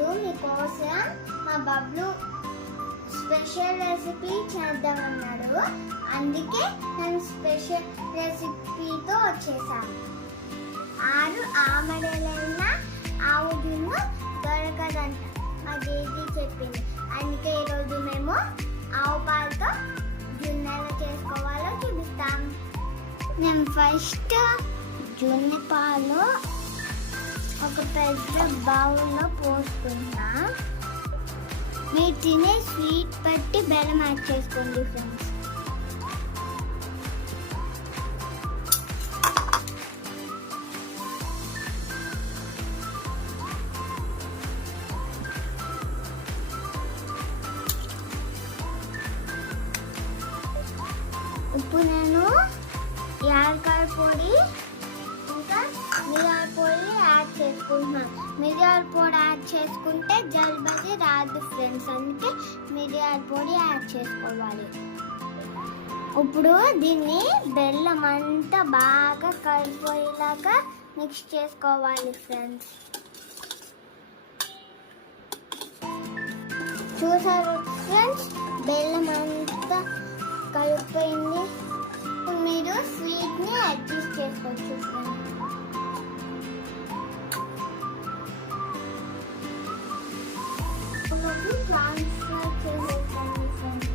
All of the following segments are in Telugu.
ఈరోజు మీకోసం మా బబ్లు స్పెషల్ రెసిపీ చేద్దామన్నాడు. అందుకే నేను స్పెషల్ రెసిపీతో వచ్చేసాను. 6 ఆమడలైన ఆవు జున్ను దొరకదంట మా దేది చెప్పింది. అందుకే ఈరోజు మేము ఆవు పాలతో జున్ను ఎలా చేసుకోవాలో చూపిస్తాం. నేను ఫస్ట్ జున్ను పాలు ఒక పెద్ద బౌల్లో పోసుకున్నా. మీరు తినే స్వీట్ పట్టి బెల్లం యాడ్ చేసుకోండి ఫ్రెండ్స్. ఇప్పుడు నేను యాలక్కాయ పొడి ఇంకా మిరియాల పొడి యాడ్ చేసుకుంటున్నాను. మిరియాల పొడి యాడ్ చేసుకుంటే జలుబది రాదు ఫ్రెండ్స్, అందుకే మిరియాల పొడి యాడ్ చేసుకోవాలి. ఇప్పుడు దీన్ని బెల్లం అంతా బాగా కలిపోయేలాగా మిక్స్ చేసుకోవాలి ఫ్రెండ్స్. చూసారు ఫ్రెండ్స్, బెల్లం అంతా కలిపోయింది. మీరు స్వీట్ని అడ్జస్ట్ చేసుకోవచ్చు ఫ్రెండ్స్. ట్రాన్స్ఫర్ చేసేసుకోండి ఫ్రెండ్స్.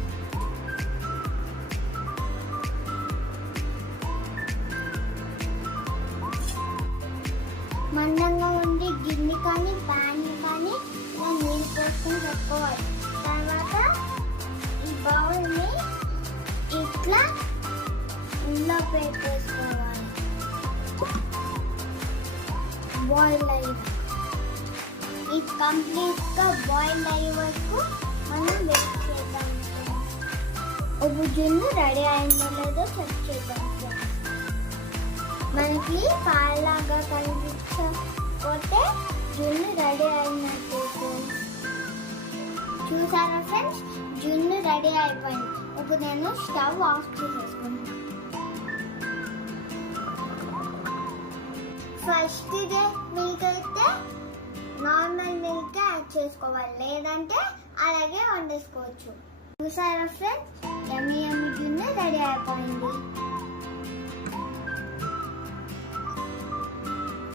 మందంగా ఉండి గిన్నె కానీ ప్యాన్ కానీ ఇలా నీళ్ళు పోసుకొని పెట్టుకోవాలి. తర్వాత ఈ బౌల్ని ఇట్లా ఇందులో పెట్టేసుకోవాలి. బాయిల్ అయ్యి ఇది కంప్లీట్గా బాయిల్ అయ్యే వరకు మనం వెయిట్ చేద్దాం. ఒక జున్ను రెడీ అయిందో లేదో చెక్ చేద్దాం. మనకి పాలలాగా కనిపించకపోతే జున్ను రెడీ అయినట్టు. చూసారా ఫ్రెండ్స్, జున్ను రెడీ అయిపోయింది. ఇప్పుడు నేను స్టవ్ ఆఫ్ చేసేసుకుంటాను. ఫస్ట్ డే మిల్క్ అయితే నార్మల్ మిల్క్ యాడ్ చేసుకోవాలి, లేదంటే అలాగే వండేసుకోవచ్చు. చూసారా ఫ్రెండ్స్, యమ్మీ యమ్మీ జున్ను రెడీ అయిపోయింది.